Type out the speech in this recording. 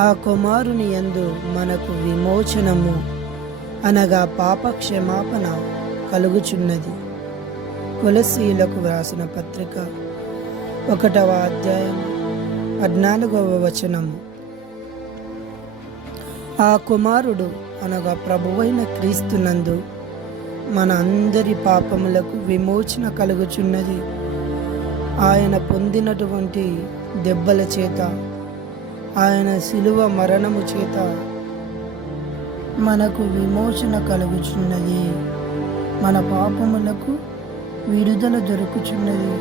ఆ కుమారుని యందు మనకు విమోచనము అనగా పాప క్షమాపణ కలుగుచున్నది. కొలస్సీయులకు వ్రాసిన పత్రిక 1వ అధ్యాయం 14వ వచనము. ఆ కుమారుడు అనగా ప్రభువైన క్రీస్తునందు మన అందరి పాపములకు విమోచన కలుగుచున్నది. ఆయన పొందినటువంటి దెబ్బల చేత, ఆయన శిలువ మరణము చేత మనకు విమోచన కలుగుచున్నది. మన పాపములకు విడుదల దొరుకుచున్నది.